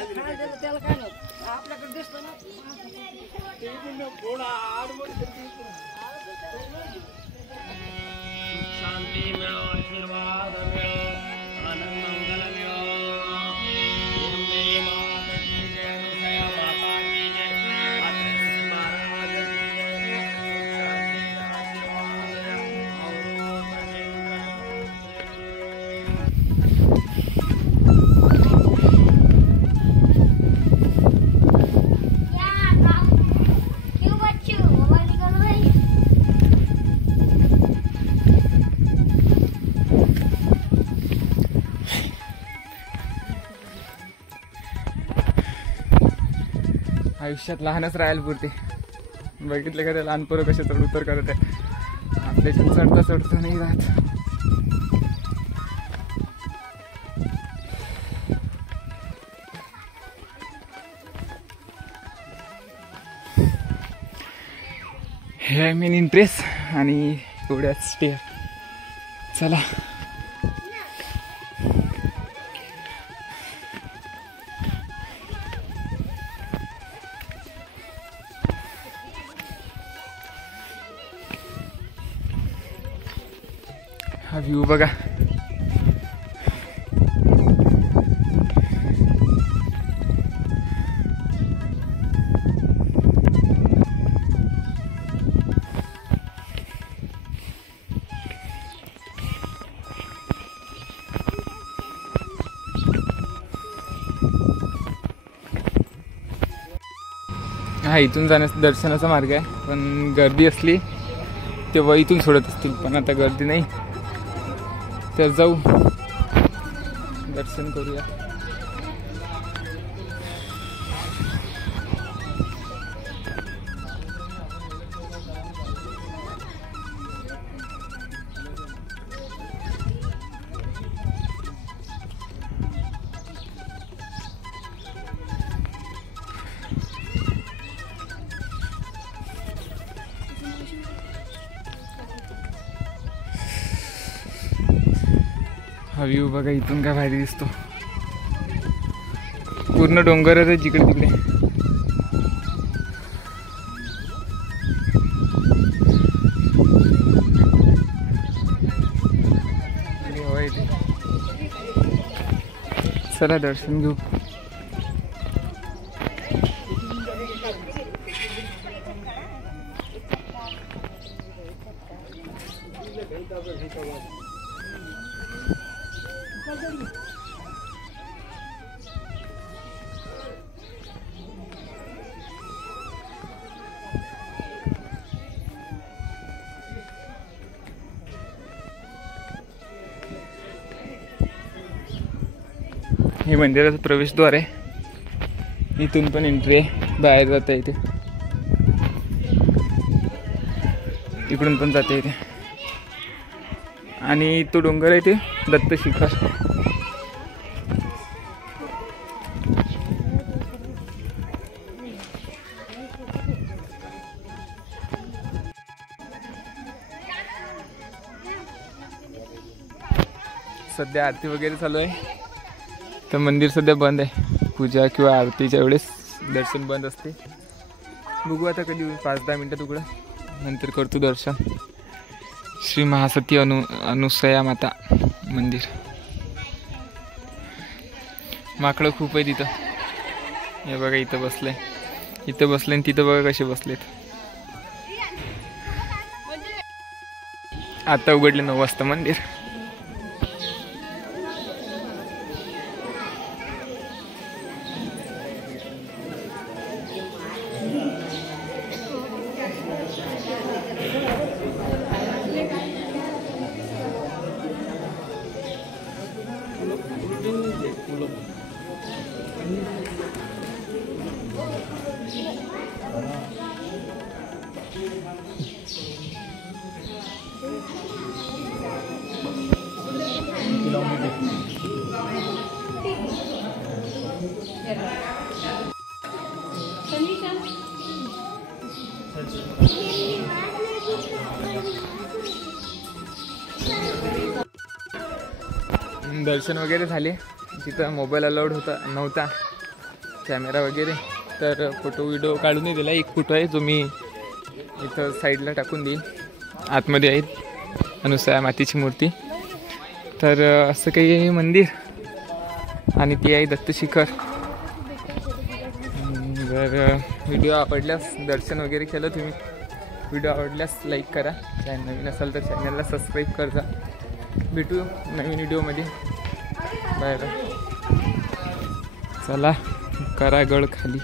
त्याला काय नाही आपल्याकडे दिसतं ना शांती मिळो, आशीर्वाद मिळो, आनंद मंगल मिळो। ओम मेरी माता की जय, अनुसया माता की जय, आत्रेय महाराज की जय। शांति आशीर्वाद आयुष्यात लहानच राहायला पुरते। बघितलं का ते लहान पोरं कसे चढ उतर करत आहे, आपल्याशी चढता चढता नाही राहत। हे आहे मेन इंटरेस्ट आणि एवढ्याच स्टेअर। चला हा व्ह्यू बघा। हा इथून जाण्यास दर्शनाचा मार्ग आहे, पण गर्दी असली तेव्हा इथून सोडत असतील, पण आता गर्दी नाही तर जाऊ दर्शन करूया। हा व्ह्यू बघा इथून काय भारी दिसतो, पूर्ण डोंगरच आहे जिकडे तिकडे। चला दर्शन घेऊ। हे मंदिराचं प्रवेशद्वार आहे, इथून पण एंट्री आहे, बाहेर जाता येते, इकडून पण जाता येते। आणि तो डोंगर आहे ते दत्त शिखर। सध्या आरती वगैरे चालू आहे, तर मंदिर सध्या बंद आहे, पूजा किंवा आरतीच्या वेळेस दर्शन बंद असते। बघू आता कधी 5-10 मिनटात उघडं, नंतर करतो दर्शन। श्री महासती अनुसया माता मंदिर। माकडं खूप आहे तिथं, हे बघा इथं बसले, इथं बसले आणि तिथं बघा कसे बसलेत। आता उघडले 9 वाजता मंदिर। दर्शन वगैरे झाले। तिथं मोबाईल अलाउड नव्हता, कॅमेरा वगैरे, तर फोटो व्हिडिओ काढूनही दिला. एक फोटो आहे जो मी इथं साईडला टाकून देईन. आतमध्ये आहेत अनुसया मातीची मूर्ती. तर असं काही आहे मंदिर आणि ती आहे दत्तशिखर. जर व्हिडिओ आवडल्यास, दर्शन वगैरे केलं तुम्ही, व्हिडिओ आवडल्यास लाईक करा. चॅनल नवीन असाल तर चॅनलला सबस्क्राईब करा. भेटू नवीन व्हिडिओमध्ये. Bye bye. चला करा गड खाली.